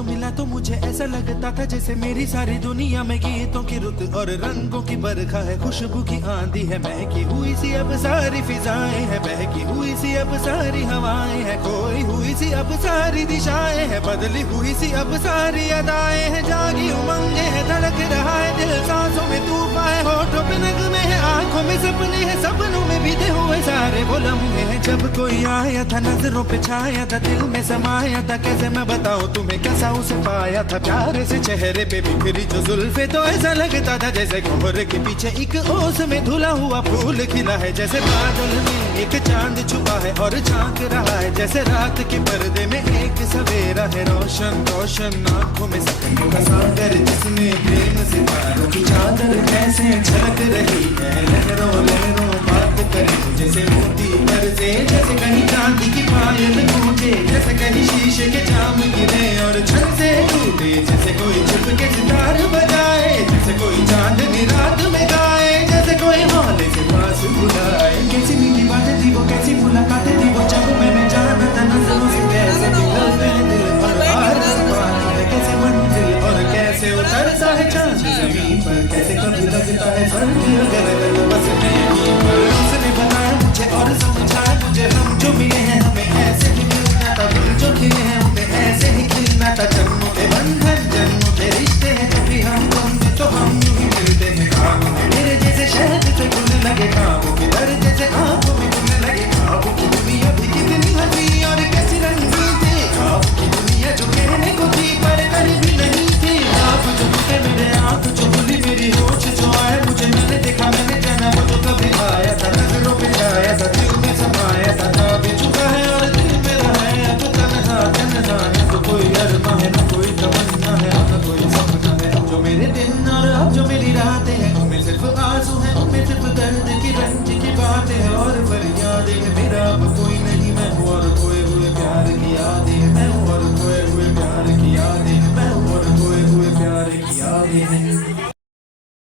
जो मिला तो मुझे ऐसा लगता था जैसे मेरी सारी दुनिया में गीतों की रुत और रंगों की बरखा है, खुशबू की आंधी है, महकी हुई सी अब सारी फिजाएं है, बहकी हुई सी अब सारी हवाएं है, खोई हुई सी अब सारी दिशाएं है, बदली हुई सी अब सारी अदाएं है, जागी उमंगे है, धड़क रहा है दिल, सांसों में तूफान है, होठों पे नगमे है, आंखों में सपने हैं, सपनों में बीते हुए सारे वो लम्हे हैं। जब कोई आया था नजरों पे छाया था, दिल में समाया था, कैसे मैं बताऊं तुम्हें कैसा उसे पाया था, प्यार से चेहरे पे बिखरी जो जुल्फे तो ऐसा लगता था जैसे कोहरे के पीछे एक ओस में धुला हुआ फूल खिला है, जैसे बादल में एक चांद छुपा है और झांक रहा है, जैसे रात के पर्दे में एक सवेरा है, रोशन रोशन आंखों में सपनों का सागर, जिसमें प्रेम सितारों की चादर कैसे झलक रही है, लहरों लहरों बात करे जैसे मोती बरसे, जैसे कहीं चांदी की पायल गूंजे, जैसे कहीं शीशे के जाम गिरे और छत से टूटे, जैसे कोई चुप के सितार बजाए, जैसे कोई चांदनी रात में गाए, जैसे कोई हौले से पास बुलाए, कैसी मीठी बातें थी वो, कैसी मुलाकातें थी वो, जब मैंने जाना था नजरों से कैसे निकलते हैं दिल पर आसमान, कैसे मंजिल और कैसे उतरता है चांद जमीन पर, कैसे कभी लगता है स्वर्ग अगर